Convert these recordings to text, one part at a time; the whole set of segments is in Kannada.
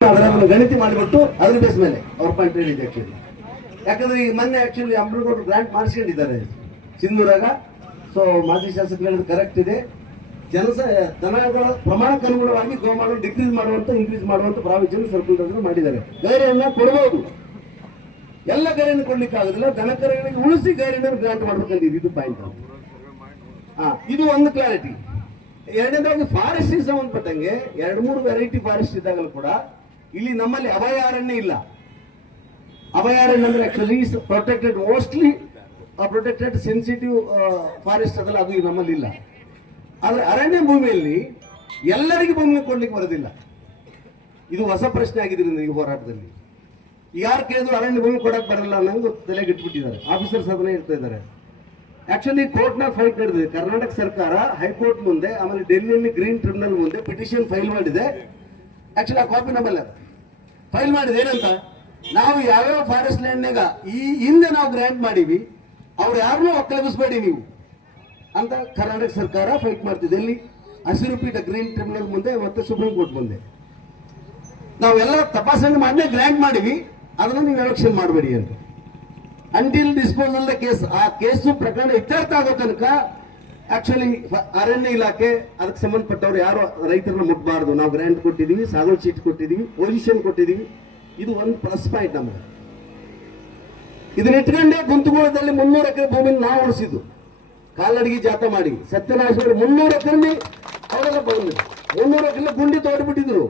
ಅದನ್ನು ಗಣಿತಿ ಮಾಡಿಬಿಟ್ಟು ಅದ್ರ ಬೇಸ್ ಮೇಲೆ ಅವ್ರ ಪಾಯಿಂಟ್ ಹೇಳಿದೆ ಆಕ್ಚುಲಿ. ಯಾಕಂದ್ರೆ ಈಗ ಮೊನ್ನೆ ಆಕ್ಚುಲಿ ಅಮೃತಗೌಡರು ಗ್ರಾಂಟ್ ಮಾಡಿಸ್ಕೊಂಡಿದ್ದಾರೆ ಸಿಂಧೂರಾಗ. ಸೊ ಮಾಜಿ ಶಾಸಕರು ಹೇಳಿದ್ರೆ ಕರೆಕ್ಟ್ ಇದೆ. ದನಗಳ ಪ್ರಮಾಣಕ್ಕೆ ಅನುಗುಣವಾಗಿ ಗೋಮಾಳ ಡಿಕ್ರೀಸ್ ಮಾಡುವಂತ ಇನ್ಕ್ರೀಸ್ ಮಾಡುವಂತ ಪ್ರಾವಿಷನ್ ಸರ್ಕಲ್ ಮಾಡಿದ್ದಾರೆ. ಗೈರೆಯನ್ನ ಕೊಡಬಹುದು, ಎಲ್ಲ ಗೈರನ್ನು ಕೊಡ್ಲಿಕ್ಕೆ ಆಗುದಿಲ್ಲ. ದನಕರಗಳಿಗೆ ಉಳಿಸಿ ಗೈರನ್ನು ಗ್ರಾಂಟ್ ಮಾಡ್ಬೇಕಂತ ಇದು ಪಾಯಿಂಟ್. ಇದು ಒಂದು ಕ್ಲಾರಿಟಿ. ಎರಡನೇದಾಗಿ ಫಾರೆಸ್ಟ್ ಸಂಬಂಧಪಟ್ಟಂಗೆ 2-3 ವೆರೈಟಿ ಫಾರೆಸ್ಟ್ ಇದ್ದಾಗಲೂ ಕೂಡ ಇಲ್ಲಿ ನಮ್ಮಲ್ಲಿ ಅಭಯಾರಣ್ಯ ಇಲ್ಲ. ಅಭಯಾರಣ್ಯ ಅಂದ್ರೆ actually protected, mostly protected sensitive forest ಅದಲ್ಲ, ಅದು ನಮ್ಮಲ್ಲಿ ಇಲ್ಲ. ಆದ್ರೆ ಅರಣ್ಯ ಭೂಮಿಯಲ್ಲಿ ಎಲ್ಲರಿಗೂ ಭೂಮಿ ಕೊಡ್ಲಿಕ್ಕೆ ಬರೋದಿಲ್ಲ. ಇದು ಹೊಸ ಪ್ರಶ್ನೆ ಆಗಿದ್ರಿಂದ ಈ ಹೋರಾಟದಲ್ಲಿ ಯಾರು ಕೇಳಿದ್ರು ಅರಣ್ಯ ಭೂಮಿ ಕೊಡಕ್ ಬರಲ್ಲ ಅನ್ನಂಗೆ ತಲೆಗೆ ಇಟ್ಬಿಟ್ಟಿದ್ದಾರೆ. ಆಫೀಸರ್ಸ್ ಅದನ್ನೇ ಇರ್ತಾ ಇದ್ದಾರೆ. ಆಕ್ಚುಲಿ ಕೋರ್ಟ್ನ ಫೈಟ್ ನಡೆದಿದೆ. ಕರ್ನಾಟಕ ಸರ್ಕಾರ ಹೈಕೋರ್ಟ್ ಮುಂದೆ, ಆಮೇಲೆ ಡೆಲ್ಲಿಯಲ್ಲಿ ಗ್ರೀನ್ ಟ್ರಿಬ್ಯುನಲ್ ಮುಂದೆ ಪಿಟಿಷನ್ ಫೈಲ್ ಮಾಡಿದೆ. ಆಕ್ಚುಲಿ ಆ ಕಾಪಿ ನಮ್ಮಲ್ಲ ಫೈಲ್ ಮಾಡಿದೆ. ಏನಂತ, ನಾವು ಯಾವ್ಯಾವ ಫಾರೆಸ್ಟ್ ಲ್ಯಾಂಡ್ನಾಗ ಈ ಹಿಂದೆ ನಾವು ಗ್ರಾಂಟ್ ಮಾಡೀವಿ, ಅವ್ರು ಯಾರನ್ನೂ ಒಕ್ಕಲೆಬ್ಬಿಸಬೇಡಿ ನೀವು ಅಂತ ಕರ್ನಾಟಕ ಸರ್ಕಾರ ಫೈಟ್ ಮಾಡ್ತಿದೆ. ಎಲ್ಲಿ? ಹಸಿರು ಪೀಠ ಗ್ರೀನ್ ಟ್ರಿಬ್ಯುನಲ್ ಮುಂದೆ ಮತ್ತು ಸುಪ್ರೀಂ ಕೋರ್ಟ್ ಮುಂದೆ. ನಾವೆಲ್ಲ ತಪಾಸಣೆ ಮಾಡಿ ಗ್ರಾಂಟ್ ಮಾಡಿವಿ, ಅದನ್ನು ನೀವು ಎಲೆಕ್ಷನ್ ಮಾಡಬೇಡಿ ಅಂತ. ಅಂಟಿಲ್ ಡಿಸ್ಪೋಸಲ್ ದ ಕೇಸ್, ಆ ಕೇಸು ಪ್ರಕರಣ ಇತ್ಯರ್ಥ ಆಗೋ ತನಕ ಆಕ್ಚುಲಿ ಅರಣ್ಯ ಇಲಾಖೆ ಅದಕ್ಕೆ ಸಂಬಂಧಪಟ್ಟವ್ರು ಯಾರು ರೈತರನ್ನ ಮುಟ್ಬಾರ್ದು. ನಾವು ಗ್ರಾಂಟ್ ಕೊಟ್ಟಿದೀವಿ, ಸಾಗೋ ಚೀಟ್ ಕೊಟ್ಟಿದೀವಿ, ಪೊಸಿಷನ್ ಕೊಟ್ಟಿದೀವಿ. ಇದು ಒಂದು ಪ್ಲಸ್ ಪಾಯಿಂಟ್ ನಮಗೆ. ಇದನ್ನ ಇಟ್ಕೊಂಡೆ ಗುಂತುಗೋಳದಲ್ಲಿ 300 ಎಕರೆ ಭೂಮಿ ನಾವು ಉಳಿಸಿದ್ದು, ಕಾಲಡಿಗೆ ಜಾತ ಮಾಡಿ ಸತ್ಯನಾಶ ಮಾಡಿ 300 ಎಕರೆ ಅವರೆಲ್ಲ ಬಂದ್ರು. 300 ಎಕರೆ ಗುಂಡಿ ತೋಡ್ಬಿಟ್ಟಿದ್ರು.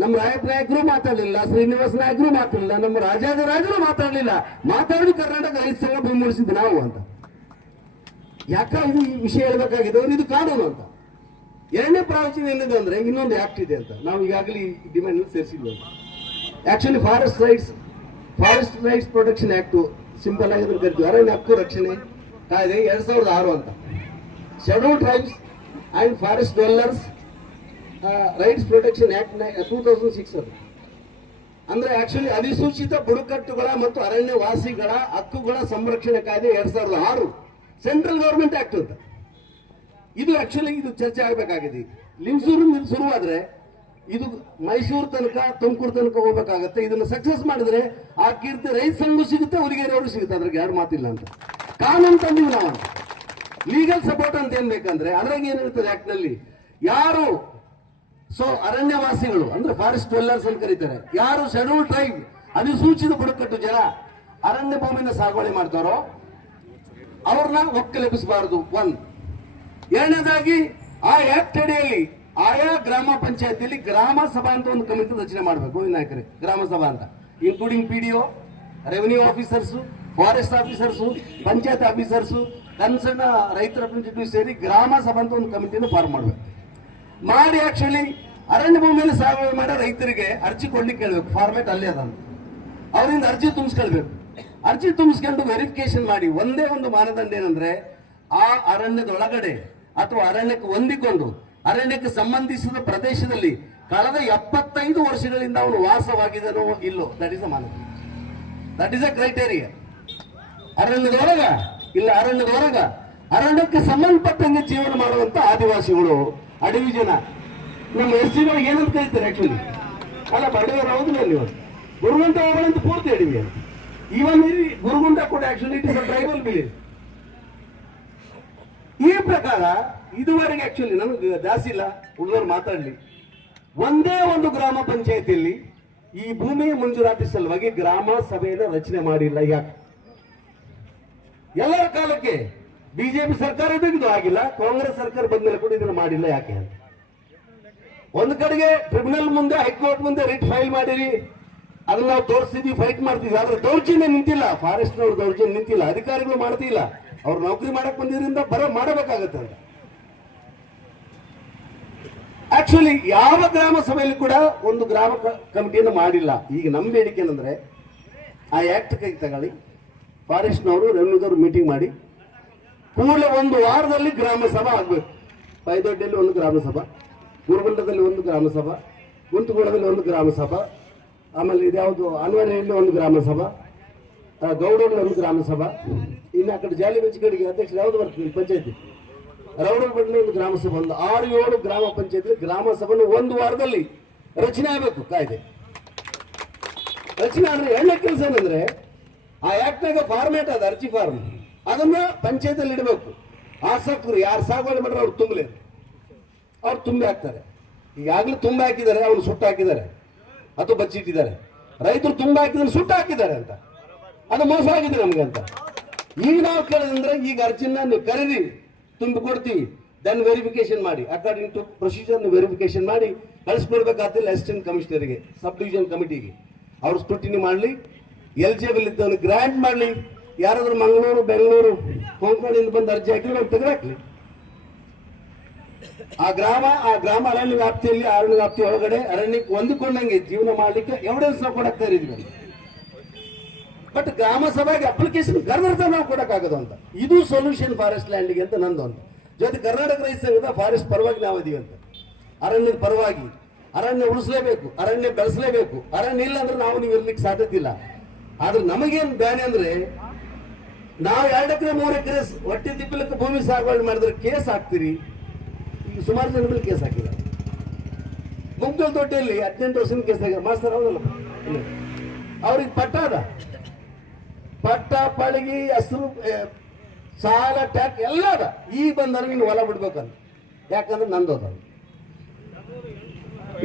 ನಮ್ಮ ರಾಯಪ್ಪ ನಾಯಕರು ಮಾತಾಡಲಿಲ್ಲ, ಶ್ರೀನಿವಾಸ ನಾಯಕರು ಮಾತಾಡಲಿಲ್ಲ, ನಮ್ಮ ರಾಜರು ಮಾತಾಡಲಿಲ್ಲ. ಮಾತಾಡಿ ಕರ್ನಾಟಕ ರೈತ ಸಂಘ ಭೂಮಿ ಉಳಿಸಿದ್ದು ನಾವು ಅಂತ. ಯಾಕ ಇದು ಈ ವಿಷಯ ಹೇಳ್ಬೇಕಾಗಿದೆ? ಇದು ಕಾನೂನು ಅಂತ. ಎರಡನೇ ಪ್ರಾವಿಷನ್ ಏನಿದೆ ಅಂದ್ರೆ ಇನ್ನೊಂದು ಆಕ್ಟ್ ಇದೆ ಅಂತ ನಾವು ಈಗಾಗಲೇ ಡಿಮ್ಯಾಂಡ್ ಸೇರಿಸಿದ್ವಿ. Actually forest rights protection act, simple ಆಗಿ ಕರಿತೀವಿ ಅರಣ್ಯ ಹಕ್ಕು ರಕ್ಷಣೆ ಕಾಯ್ದೆ 2006 ಅಂತ. Schedule tribes and forest dwellers rights protection act 2006 ಅದು. ಅಂದ್ರೆ ಆಕ್ಚುಲಿ ಅಧಿಸೂಚಿತ ಬುಡಕಟ್ಟುಗಳ ಮತ್ತು ಅರಣ್ಯ ವಾಸಿಗಳ ಹಕ್ಕುಗಳ ಸಂರಕ್ಷಣೆ ಕಾಯ್ದೆ 2006 ಸೆಂಟ್ರಲ್ ಗವರ್ಮೆಂಟ್ ಆಕ್ಟ್ ಅಂತ. ಇದು ಆಕ್ಚುಲಿ ಇದು ಚರ್ಚೆ ಆಗಬೇಕಾಗಿದೆ. ಲಿಂಗಸೂರಿನಿಂದ ಶುರುವಾದ್ರೆ ಇದು ಮೈಸೂರು ತನಕ, ತುಮಕೂರು ತನಕ ಹೋಗ್ಬೇಕಾಗತ್ತೆ. ಇದನ್ನ ಸಕ್ಸಸ್ ಮಾಡಿದ್ರೆ ಆ ಕೀರ್ತಿ ರೈತ ಸಂಘ ಸಿಗುತ್ತೆ, ಹುಲಿಗೆರೆಯವರು ಸಿಗುತ್ತೆ. ಅದ್ರಾಗ ಯಾರು ಮಾತಿಲ್ಲ ಅಂತ ಕಾನೂನು ತಂದೀವಿ ನಾವು. ಲೀಗಲ್ ಸಪೋರ್ಟ್ ಅಂತ ಏನ್ ಬೇಕಂದ್ರೆ ಅದ್ರಾಗ ಏನಿರ್ತದೆ ಆಕ್ಟ್ ನಲ್ಲಿ, ಯಾರು ಅರಣ್ಯವಾಸಿಗಳು ಅಂದ್ರೆ ಫಾರೆಸ್ಟ್ ಡ್ವೆಲ್ಲರ್ಸ್ ಅಂತ ಕರೀತಾರೆ, ಯಾರು ಶೆಡ್ಯೂಲ್ ಟ್ರೈಬ್ ಅಧಿಸೂಚಿತ ಬುಡಕಟ್ಟು ಜನ ಅರಣ್ಯ ಭೂಮಿನ ಸಾಗುವಳಿ ಮಾಡ್ತಾರೋ ಅವ್ರನ್ನ ಒಕ್ಕಲೆಬ್ಬಿಸಬಾರದು. 1. ಎರಡನೇದಾಗಿ ಆ ಆಕ್ಟ್ ಅಡಿಯಲ್ಲಿ ಆಯಾ ಗ್ರಾಮ ಪಂಚಾಯತಿಯಲ್ಲಿ ಗ್ರಾಮ ಸಭಾ ಅಂತ ಒಂದು ಕಮಿಟಿ ರಚನೆ ಮಾಡಬೇಕು. ನಾಯಕರೇ ಗ್ರಾಮ ಸಭಾ ಅಂತ, including PDO, revenue officers, forest officers, panchayat officers, concern ರೈತ ರೆಪ್ರೆಸೆಂಟೇಟಿವ್ ಸೇರಿ ಗ್ರಾಮ ಸಭಾ ಅಂತ ಒಂದು ಕಮಿಟಿಯನ್ನು ಫಾರ್ಮ್ ಮಾಡಬೇಕು. ಮಾಡಿ ಆಕ್ಚುಲಿ ಅರಣ್ಯ ಭೂಮಿಯಲ್ಲಿ ಸಾಗುವಳಿ ಮಾಡೋ ರೈತರಿಗೆ ಅರ್ಜಿ ಕೊಡ್ಲಿಕ್ಕೆ ಹೇಳ್ಬೇಕು. ಫಾರ್ಮೇಟ್ ಅಲ್ಲೇ ಅದಂತ ಅವರಿಂದ ಅರ್ಜಿ ತುಂಬಿಸ್ಕೊಳ್ಬೇಕು. ಅರ್ಜಿ ತುಂಬಿಸ್ಕೊಂಡು ವೆರಿಫಿಕೇಶನ್ ಮಾಡಿ ಒಂದೇ ಒಂದು ಮಾನದಂಡ ಏನಂದ್ರೆ, ಆ ಅರಣ್ಯದೊಳಗಡೆ ಅಥವಾ ಅರಣ್ಯಕ್ಕೆ ಹೊಂದಿಕೊಂಡು ಅರಣ್ಯಕ್ಕೆ ಸಂಬಂಧಿಸಿದ ಪ್ರದೇಶದಲ್ಲಿ ಕಳೆದ 75 ವರ್ಷಗಳಿಂದ ಅವನು ವಾಸವಾಗಿದನೋ ಇಲ್ಲೋ, ದಟ್ ಇಸ್ ಅ ಮಾನದಂಡ, ದಟ್ ಇಸ್ ಅ ಕ್ರೈಟೇರಿಯಾ. ಅರಣ್ಯದೊಳಗ ಇಲ್ಲ ಅರಣ್ಯದೊಳಗ ಅರಣ್ಯಕ್ಕೆ ಸಂಬಂಧಪಟ್ಟಂಗೆ ಜೀವನ ಮಾಡುವಂತ ಆದಿವಾಸಿಗಳು, ಅಡವಿ ಜನ, ನಮ್ಮ SC-ಗಳಿಗೆ ಏನಂತ ಕರೀತಾರೆ ಆಕ್ಚುಲಿ, ಅಲ್ಲ ಬಡವರು ಹೌದಿಲ್ಲ, ನೀವು ಗುರುಗುಂಟ ಹೋಗೋಣಂತ ಪೂರ್ತಿ ಅಡವಿ ಅಂತ. ಈವನ್ ಗುರುಗುಂಟ ಕೂಡ actually it is a tribal village. ಈ ಪ್ರಕಾರ ಇದುವರೆಗೆ ಆಕ್ಚುಲಿ ನಮಗೆ ಜಾಸ್ತಿ ಇಲ್ಲ, ಉಳಿದವರು ಮಾತಾಡಲಿ, ಒಂದೇ ಒಂದು ಗ್ರಾಮ ಪಂಚಾಯತಿಯಲ್ಲಿ ಈ ಭೂಮಿ ಮಂಜೂರಾತಿ ಸಲುವಾಗಿ ಗ್ರಾಮ ಸಭೆಯನ್ನು ರಚನೆ ಮಾಡಿಲ್ಲ. ಯಾಕೆ? ಎಲ್ಲರ ಕಾಲಕ್ಕೆ ಬಿಜೆಪಿ ಸರ್ಕಾರ ಇದು ಆಗಿಲ್ಲ, ಕಾಂಗ್ರೆಸ್ ಸರ್ಕಾರ ಬಂದ ಕೂಡ ಇದನ್ನು ಮಾಡಿಲ್ಲ. ಯಾಕೆ ಅಂತ ಒಂದು ಕಡೆಗೆ ಟ್ರಿಬ್ಯುನಲ್ ಮುಂದೆ, ಹೈಕೋರ್ಟ್ ಮುಂದೆ ರಿಟ್ ಫೈಲ್ ಮಾಡಿರಿ, ಅದನ್ನ ನಾವು ತೋರಿಸ್ತಿದ್ವಿ, ಫೈಟ್ ಮಾಡ್ತಿದ್ವಿ. ಆದ್ರೆ ದೌರ್ಜನ್ಯ ನಿಂತಿಲ್ಲ, ಫಾರೆಸ್ಟ್ ನವರು ದೌರ್ಜನ್ಯ ನಿಂತಿಲ್ಲ, ಅಧಿಕಾರಿಗಳು ಮಾಡ್ತಿಲ್ಲ. ಅವ್ರು ನೌಕರಿ ಮಾಡಕ್ ಬಂದಿದ್ರಿಂದ ಮಾಡಬೇಕಾಗತ್ತೆ ಅಂತ. ಆಕ್ಚುಲಿ ಯಾವ ಗ್ರಾಮ ಸಭೆಯಲ್ಲಿ ಕೂಡ ಒಂದು ಗ್ರಾಮ ಕಮಿಟಿಯನ್ನು ಮಾಡಿಲ್ಲ. ಈಗ ನಮ್ಮ ಬೇಡಿಕೆ ಏನಂದ್ರೆ, ಆ ಆಕ್ಟ್ ಕೈ ತಗೊಳ್ಳಿ, ಫಾರೆಸ್ಟ್ನವರು ರೆವಿನ್ಯೂದವರು ಮೀಟಿಂಗ್ ಮಾಡಿ ಕೂಡಲೇ 1 ವಾರದಲ್ಲಿ ಗ್ರಾಮ ಸಭಾ ಆಗ್ಬೇಕು. ಪೈದೊಡ್ಡಿಯಲ್ಲಿ ಒಂದು ಗ್ರಾಮ ಸಭಾ, ಗುರುಗುಂಟದಲ್ಲಿ ಒಂದು ಗ್ರಾಮ ಸಭಾ, ಗುಂತುಗೋಳದಲ್ಲಿ ಒಂದು ಗ್ರಾಮ ಸಭಾ, ಆಮೇಲೆ ಇದ್ಯಾವುದು ಅನ್ವರಿಯಲ್ಲಿ ಒಂದು ಗ್ರಾಮ ಸಭಾ, ಗೌಡರಲ್ಲಿ ಒಂದು ಗ್ರಾಮ ಸಭಾ, ಇನ್ನು ಆ ಕಡೆ ಜಾಲಿ ಕಡೆಗೆ ಅಧ್ಯಕ್ಷರು ಯಾವ್ದು ಬರ್ತೀವಿ ಪಂಚಾಯತಿ ರೌಡರ್ ಬಡ್ಲಿ ಒಂದು ಗ್ರಾಮ ಸಭಾ, ಒಂದು 6-7 ಗ್ರಾಮ ಪಂಚಾಯತ್ ಗ್ರಾಮ ಸಭೆಯನ್ನು 1 ವಾರದಲ್ಲಿ ರಚನೆ ಆಗಬೇಕು ಕಾಯ್ದೆ. ರಚನೆ ಅಂದ್ರೆ ಎಣ್ಣೆ ಕೆಲಸ ಏನಂದ್ರೆ ಆ ಆಕ್ಟ್ನಾಗ ಫಾರ್ಮೇಟ್ ಅದ ಅರ್ಜಿ ಫಾರ್ಮ್, ಅದನ್ನ ಪಂಚಾಯತಲ್ಲಿ ಇಡಬೇಕು. ಆಸಕ್ತರು ಯಾರು ಸಾಗುವಳಿ ಮಾಡ್ರೆ ಅವ್ರು ತುಂಬಲೇ, ಅವ್ರು ತುಂಬಿ ಹಾಕ್ತಾರೆ. ಈಗಾಗಲೇ ತುಂಬ ಹಾಕಿದ್ದಾರೆ, ಅವ್ರು ಸುಟ್ಟು ಹಾಕಿದ್ದಾರೆ ಅಥವಾ ಬಚ್ಚಿಟ್ಟಿದ್ದಾರೆ. ರೈತರು ತುಂಬ ಹಾಕಿದ್ರೆ ಸುಟ್ಟು ಹಾಕಿದ್ದಾರೆ ಅಂತ, ಅದು ಮೋಸ ಆಗಿದೆ ನಮ್ಗೆ ಅಂತ. ಈಗ ನಾವು ಕೇಳಿದ್ರೆ ಈಗ ಅರ್ಜಿನ ನೀವು ಕರೀರಿ, ತುಂಬಿ ಕೊಡ್ತೀವಿ, ದೆನ್ ವೆರಿಫಿಕೇಶನ್ ಮಾಡಿ, ಅಕಾರ್ಡಿಂಗ್ ಟು ಪ್ರೊಸೀಜರ್ ವೆರಿಫಿಕೇಶನ್ ಮಾಡಿ ಕಳಿಸ್ಕೊಡ್ಬೇಕಾಗ್ತಿಲ್ಲ ಅಸಿಸ್ಟೆಂಟ್ ಕಮಿಷನರ್ಗೆ, ಸಬ್ ಡಿವಿಷನ್ ಕಮಿಟಿಗೆ. ಅವ್ರು ಸ್ಕ್ರೂಟಿನಿ ಮಾಡಲಿ, ಎಲಿಜಿಬಲ್ ಇದ್ದವನಿಗೆ ಗ್ರಾಂಟ್ ಮಾಡಲಿ. ಯಾರಾದ್ರೂ ಮಂಗಳೂರು, ಬೆಂಗಳೂರು, ಕೊಂಕಣಿಂದ ಬಂದು ಅರ್ಜಿ ಹಾಕಿದ್ರೆ ನಾವು ತೆಗೆದಾಕ್ಲಿ. ಆ ಗ್ರಾಮ ಅರಣ್ಯ ವ್ಯಾಪ್ತಿಯಲ್ಲಿ, ಅರಣ್ಯ ವ್ಯಾಪ್ತಿ ಒಳಗಡೆ ಅರಣ್ಯಕ್ಕೆ ಹೊಂದಿಕೊಂಡಂಗೆ ಜೀವನ ಮಾಡಲಿಕ್ಕೆ ಎವಿಡೆನ್ಸ್ ನಾವು ಕೊಡಕ್ತಾ ಇದ್ದೀವಿ. ಬಟ್ ಗ್ರಾಮ ಸಭೆಗೆ ಅಪ್ಲಿಕೇಶನ್ ಕರೆದಿರ್ತ ನಾವು ಕೊಡಕ್ಕಾಗದು ಅಂತ. ಇದು ಸೊಲ್ಯೂಷನ್ ಫಾರೆಸ್ಟ್ ಲ್ಯಾಂಡ್ಗೆ ಅಂತ ನಂದು ಅಂತ. ಜೊತೆ ಕರ್ನಾಟಕ ರೈತ ಸಂಘದ ಫಾರೆಸ್ಟ್ ಪರವಾಗಿ ನಾವು ಇದೀವಿ ಅಂತ. ಅರಣ್ಯದ ಪರವಾಗಿ ಅರಣ್ಯ ಉಳಿಸಲೇಬೇಕು, ಅರಣ್ಯ ಬೆಳೆಸಲೇಬೇಕು. ಅರಣ್ಯ ಇಲ್ಲ ಅಂದ್ರೆ ನಾವು ನೀವು ಇರ್ಲಿಕ್ಕೆ ಸಾಧ್ಯತೆ ಇಲ್ಲ. ಆದ್ರೆ ನಮಗೇನು ಬ್ಯಾನೆ ಅಂದ್ರೆ ನಾವು 2 ಎಕರೆ 3 ಎಕರೆ ಹೊಟ್ಟೆ ತಿಪ್ಪಲಕ್ಕೆ ಭೂಮಿ ಸಾಗುವಳಿ ಮಾಡಿದ್ರೆ ಕೇಸ್ ಹಾಕ್ತೀರಿ. ಈಗ ಸುಮಾರು ಜನ ಮೇಲೆ ಕೇಸ್ ಹಾಕಿದ್ದಾರೆ. ಮುಗ್ದೋಲ್ ತೊಟ್ಟೆಯಲ್ಲಿ 18 ವರ್ಷದ ಕೇಸ್ ಆಗಿದೆ ಮಾಸ್ತರ್, ಹೌದಲ್ಲ? ಅವ್ರಿಗೆ ಪಟ್ಟ ಅದ, ಪಟ್ಟ ಪಳಗಿ ಹೆಸರು ಸಾಲ ಟ್ಯಾಕ್ ಎಲ್ಲ ಅದ. ಈಗ ಬಂದಾಗ ನೀನು ಹೊಲ ಬಿಡ್ಬೇಕಂತ, ಯಾಕಂದ್ರೆ ನಂದು ಅದ.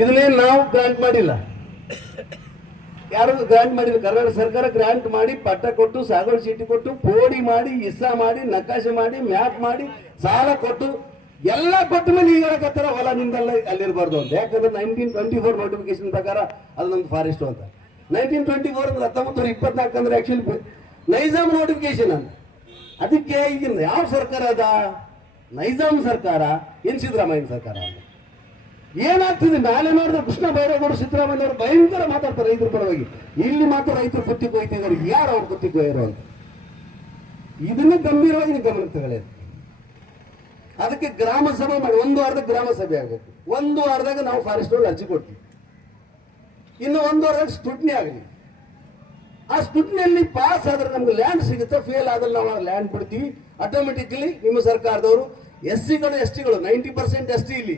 ಇದನ್ನೇನು ನಾವು ಗ್ರಾಂಟ್ ಮಾಡಿಲ್ಲ, ಯಾರು ಗ್ರಾಂಟ್ ಮಾಡಿಲ್ಲ. ಕರ್ನಾಟಕ ಸರ್ಕಾರ ಗ್ರಾಂಟ್ ಮಾಡಿ ಪಟ್ಟ ಕೊಟ್ಟು, ಸಾಗುವಳಿ ಚೀಟಿ ಕೊಟ್ಟು, ಪೋಡಿ ಮಾಡಿ, ಇಸ್ಸಾ ಮಾಡಿ, ನಕಾಶೆ ಮಾಡಿ, ಮ್ಯಾಪ್ ಮಾಡಿ, ಸಾಲ ಕೊಟ್ಟು ಎಲ್ಲ ಕೊಟ್ಟ ಮೇಲೆ ಈಗ ಹೇಳಕತ್ತಾರ ಹೊಲ ನಿಂದೆಲ್ಲ ಅಲ್ಲಿರಬಾರ್ದು ಅಂತ. ಯಾಕಂದ್ರೆ 1924 ನೋಟಿಫಿಕೇಶನ್ ಪ್ರಕಾರ ಅದು ನಮ್ದು ಫಾರೆಸ್ಟ್ ಅಂತ. 1924 ಅಂದ್ರೆ 1924 ಅಂದ್ರೆ ಆಕ್ಚುಲಿ ನೈಜಾಮ್ ನೋಟಿಫಿಕೇಶನ್ ಅಂತ. ಅದಕ್ಕೆ ಈಗ ಯಾವ ಸರ್ಕಾರ ಅದ? ನೈಜಾಮ್ ಸರ್ಕಾರ, ಏನ್ ಸಿದ್ದರಾಮಯ್ಯ ಸರ್ಕಾರ ಅಂತ. ಏನಾಗ್ತಿದೆ ನಾಳೆ ನೋಡಿದ್ರೆ ಕೃಷ್ಣ ಬೈರೇಗೌಡರು, ಸಿದ್ದರಾಮಯ್ಯ ಅವರು ಭಯಂಕರ ಮಾತಾಡ್ತಾರೆ ರೈತರ ಪರವಾಗಿ. ಇಲ್ಲಿ ಮಾತ್ರ ರೈತರು ಕುತ್ತಿ ಕೊಯ್ತಿದ್ದಾರೆ, ಯಾರು ಅವ್ರು ಕುತ್ತಿ ಕೊಯ್ಯರು ಅಂತ. ಇದನ್ನ ಗಂಭೀರವಾಗಿ ಗಮನ ತಗೊಳ್ಳೋದು. ಅದಕ್ಕೆ ಗ್ರಾಮ ಸಭೆ ಮಾಡಿ, 1 ವಾರದಾಗ ಗ್ರಾಮ ಸಭೆ ಆಗಬೇಕು. 1 ವಾರದಾಗ ನಾವು ಫಾರೆಸ್ಟ್ ಒಳಗೆ ಅರ್ಜಿ ಕೊಡ್ತೀವಿ. ಇನ್ನು 1 ವಾರದಾಗ ಸ್ಕ್ರೂಟಿನಿ ಆಗಲಿ. ಆ ಸ್ಕ್ರೂಟಿನಿಯಲ್ಲಿ ಪಾಸ್ ಆದ್ರೆ ನಮ್ಗೆ ಲ್ಯಾಂಡ್ ಸಿಗುತ್ತೆ, ಫೇಲ್ ಆದ್ರೆ ನಾವು ಲ್ಯಾಂಡ್ ಬಿಡ್ತೀವಿ. ಆಟೋಮೆಟಿಕಲಿ ನಿಮ್ಮ ಸರ್ಕಾರದವರು SC-ಗಳು ST-ಗಳು 90% ST ಇಲ್ಲಿ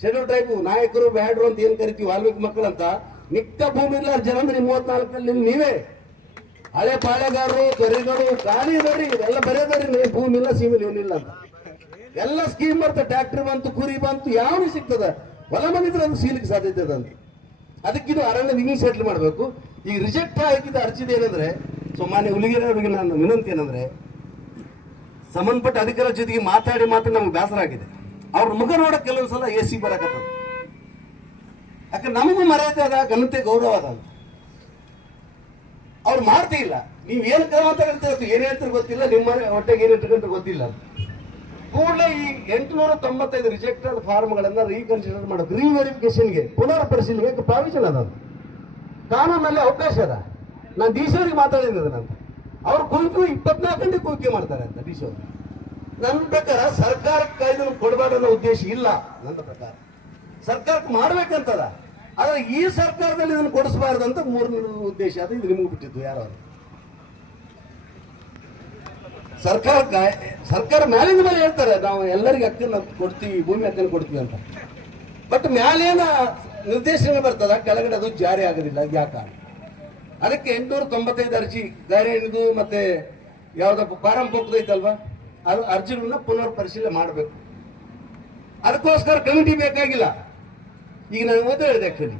ಶೆಡ್ಯೂಲ್ ಟ್ರೈಬ್ ನಾಯಕರು ಬ್ಯಾಡ್ರು ಅಂತ ಏನ್ ಕರಿತೀವಿ, ವಾಲ್ಮೀಕಿ ಮಕ್ಕಳು ಅಂತ, ನಿಕ್ಕ ಭೂಮಿ ಇಲ್ಲ ಜನ ಅಂದ್ರೆ 34 ನೀವೇ ಹಳೆ ಪಾಳೆಗಾರರು, ಕೆರೆಗಳು ಖಾಲಿ ಇದಾವ್ರಿ, ಎಲ್ಲ ಬರೆಯದಾರಿ. ಭೂಮಿ ಇಲ್ಲ, ಸೀಮೆಲ್ ಏನಿಲ್ಲ ಅಂತ ಎಲ್ಲ ಸ್ಕೀಮ್ ಬರ್ತದೆ. ಟ್ಯಾಕ್ಟರ್ ಬಂತು, ಕುರಿ ಬಂತು, ಯಾವ ಸಿಗ್ತದ, ಹೊಲ ಬಂದಿದ್ರೆ ಅದು ಸೀಲಿಕ್ಕೆ ಸಾಧ್ಯತೆ ಇದೆ ಅಂತ. ಅದಕ್ಕಿದು ಅರಣ್ಯ ನೀವು ಸೆಟ್ಲ್ ಮಾಡಬೇಕು. ಈಗ ರಿಜೆಕ್ಟ್ ಆಗಿದ್ದ ಅರ್ಜಿದ ಏನಂದ್ರೆ, ಮಾನ್ಯ ಹುಲಿಗೆರೆಯವರಿಗೆ ನಾನು ವಿನಂತಿ ಏನಂದ್ರೆ, ಸಂಬಂಧಪಟ್ಟ ಅಧಿಕಾರಿಗಳ ಜೊತೆಗೆ ಮಾತಾಡಿ ನಮ್ಗೆ ಬೇಸರ ಆಗಿದೆ. ಅವ್ರ ಮುಖ ನೋಡಕ್ ಕೆಲವೊಂದ್ಸಲ AC ಬರಕತ್ತದ. ಯಾಕಂದ್ರೆ ನಮಗೂ ಮರ್ಯಾದೆ ಅದ, ಘನತೆ ಗೌರವ ಅದ ಅಂತ. ಅವ್ರು ಮಾಡ್ತೀ ಇಲ್ಲ. ನೀವ್ ಏನ್ ಕ್ರಮ ತಗೊಳ್ತೀರ, ಏನ್ ಹೇಳ್ತಾರೆ ಗೊತ್ತಿಲ್ಲ, ನಿಮ್ಮ ಹೊಟ್ಟೆಗೆ ಏನ್ ಇಟ್ಕೊಂಡ್ರೆ ಗೊತ್ತಿಲ್ಲ. ಕೂಡಲೇ ಈ 895 ರಿಜೆಕ್ಟ್ ಆದ ಫಾರ್ಮ್ಗಳನ್ನ ರೀಕನ್ಸಿಡರ್ ಮಾಡಬೇಕು. ರಿವೆರಿಫಿಕೇಶನ್ಗೆ, ಪುನರ್ ಪರಿಶೀಲನೆಗೆ ಪ್ರಾವಿಷನ್ ಅದ, ಕಾನೂನಲ್ಲಿ ಅವಕಾಶ ಅದ. ನಾನು ಡಿಸಿಯವರಿಗೆ ಮಾತಾಡಿದ್ದೆ ಅಂತ. ಅವ್ರು ಕುರಿತು 24 ಗಂಟೆ ಕುರಿಕೆ ಮಾಡ್ತಾರೆ ಅಂತ ಡಿಸಿಯವರು. ನನ್ನ ಪ್ರಕಾರ ಸರ್ಕಾರಕ್ಕೆ ಇದನ್ನು ಕೊಡಬಾರ್ದು ಅನ್ನೋ ಉದ್ದೇಶ ಇಲ್ಲ. ನನ್ನ ಪ್ರಕಾರ ಸರ್ಕಾರಕ್ಕೆ ಮಾಡ್ಬೇಕಂತದ, ಆದ್ರೆ ಈ ಸರ್ಕಾರದಲ್ಲಿ ಇದನ್ನು ಕೊಡಿಸಬಾರ್ದು ಅಂತ 3ನೇ ಉದ್ದೇಶ ಅದು. ಇದು ನಿಮ್ಗೆ ಬಿಟ್ಟಿದ್ದು ಯಾರು ಸರ್ಕಾರ ಮ್ಯಾಲಿಂದ ಮೇಲೆ ಹೇಳ್ತಾರೆ, ನಾವು ಎಲ್ಲರಿಗೆ ಹಕ್ಕನ್ನು ಕೊಡ್ತೀವಿ, ಭೂಮಿ ಹಕ್ಕನ್ನು ಕೊಡ್ತೀವಿ ಅಂತ. ಬಟ್ ಮ್ಯಾಲೇನ ನಿರ್ದೇಶನ ಬರ್ತದ, ಕೆಳಗಡೆ ಅದು ಜಾರಿ ಆಗೋದಿಲ್ಲ. ಯಾಕೆ? ಅದಕ್ಕೆ 895 ಅರ್ಜಿ ಗಾರೇಣಿದು ಮತ್ತೆ ಯಾವ್ದಪ್ಪ ಫಾರಂ ಐತಲ್ವಾ, ಅದು ಅರ್ಜಿಗಳನ್ನ ಪುನರ್ ಪರಿಶೀಲನೆ ಮಾಡಬೇಕು. ಅದಕ್ಕೋಸ್ಕರ ಕಮಿಟಿ ಬೇಕಾಗಿಲ್ಲ. ಈಗ ನಾನು ಮೊದಲು ಹೇಳಿದೆ, ಆಕ್ಚುಲಿ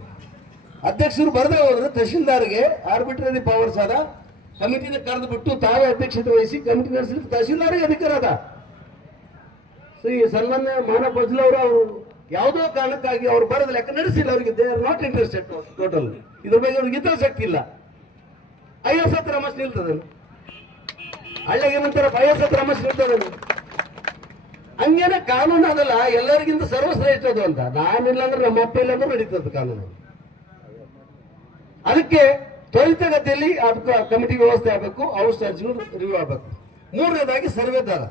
ಅಧ್ಯಕ್ಷರು ಬರದೇ ಹೋದ್ರೆ ತಹಶೀಲ್ದಾರ್ಗೆ ಆರ್ಬಿಟ್ರರಿ ಪವರ್ಸ್ ಅದ. ಕಮಿಟಿನ ಕರೆದು ಬಿಟ್ಟು ತಾವೇ ಅಧ್ಯಕ್ಷತೆ ವಹಿಸಿ ಕಮಿಟಿ ನಡೆಸಲಿಕ್ಕೆ ತಹಶೀಲ್ದಾರ್ಗೆ ಅಧಿಕಾರ ಅದ. ಶ್ರೀ ಸನ್ಮಾನ್ಯ ಮಾನವ ಫಜ್ಲ್ ಅವರು ಯಾವುದೋ ಕಾರಣಕ್ಕಾಗಿ ಅವ್ರು ಬರೋದು ಲೆಕ್ಕ ನಡೆಸಿಲ್ಲ. ಅವರಿಗೆ they are not interested total. ಇದ್ರ ಬಗ್ಗೆ ಅವ್ರಿಗೆ ಹಿತಾಸಕ್ತಿ ಇಲ್ಲ. IS ಹತ್ರ ರಮಸ್ ನಿಲ್ತದನು, ಹಳ್ಳಿಗೆ ಏನಂತಾರೆ IS ಹತ್ರ ರಮಸ್ ನಿಲ್ತದನು. ಹಂಗೇನೆ ಕಾನೂನು ಅದಲ್ಲ, ಎಲ್ಲರಿಗಿಂತ ಸರ್ವಶ್ರೇಷ್ಠದು ಅಂತ. ನಾನಿಲ್ಲ ಅಂದ್ರೆ ನಮ್ಮ ಅಪ್ಪ ಇಲ್ಲ ಅಂದ್ರೆ ನಡೀತದ ಕಾನೂನು. ಅದಕ್ಕೆ ತ್ವರಿತಗತಿಯಲ್ಲಿ ಅದಕ್ಕೆ ಕಮಿಟಿ ವ್ಯವಸ್ಥೆ ಆಗಬೇಕು, ಹೌಸ್ ಚಾರ್ಜ್ಗಳು ರಿವ್ಯೂ ಆಗಬೇಕು. 3ನೇದಾಗಿ ಸರ್ವೆ ದಾರ